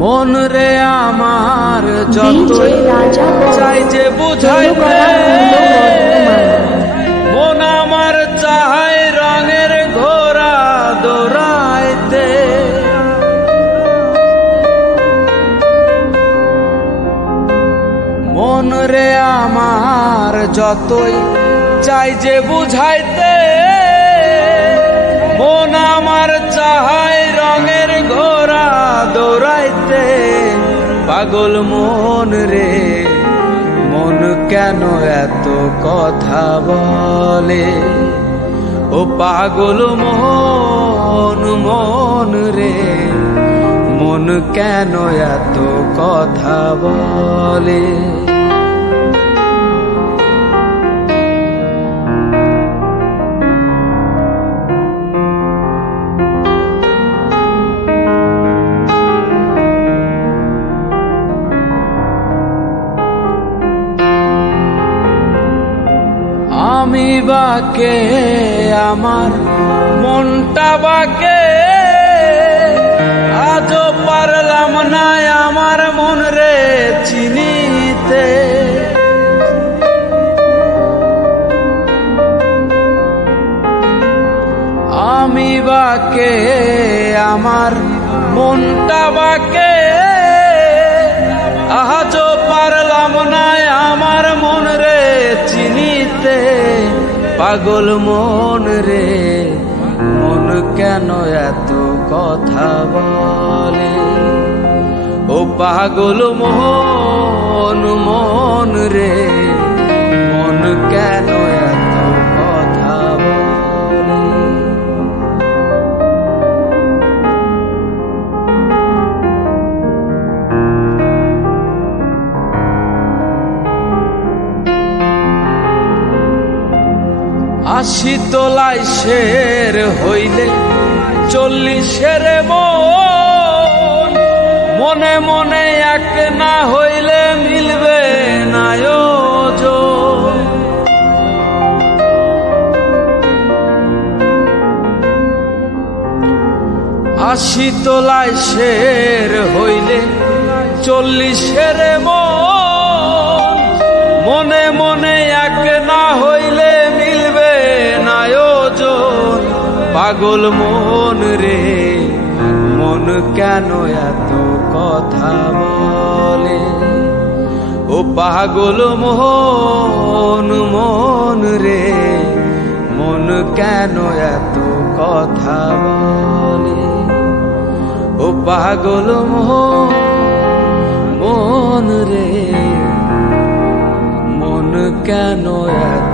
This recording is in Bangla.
মন রে আমার যতই চাই যে বুঝাইতে, মন আমার চায় রঙের ঘোড়া দৌড়াইতে। মন রে আমার যতই চাই যে বুঝাইতে, মন আমার চায় রঙের ঘোড়া দৌড়াইতে। পাগল মন রে মন কেন এত কথা বলে, ও পাগল মন মন রে মন কেন এত কথা বলে। আমি বাকে আমার মনটা বাকে, আজও পারলাম না আমার মন রে চিনিতে। আমি বাকে আমার মনটা বাকে, আজও পারলাম না আমার মন রে চিনিতে। পাগল মন রে মন কেন এত কথা বলে, ও পাগল মন মন রে মন কেন এত কথা বলে। আশি তোলায় শের হইলে 40-এর মন, মনে মনে এক না হইলে মিলবে না ওজন। আশি তোলায় শের হইলে 40-এর মন, মনে মনে এক না হইলে মিলবে না ওজন। পাগল মন রে মন কেন এত কথা বলে, ও পাগল মন মন রে মন কেন এত কথা বলে, ও পাগল মন রে মন কেন এত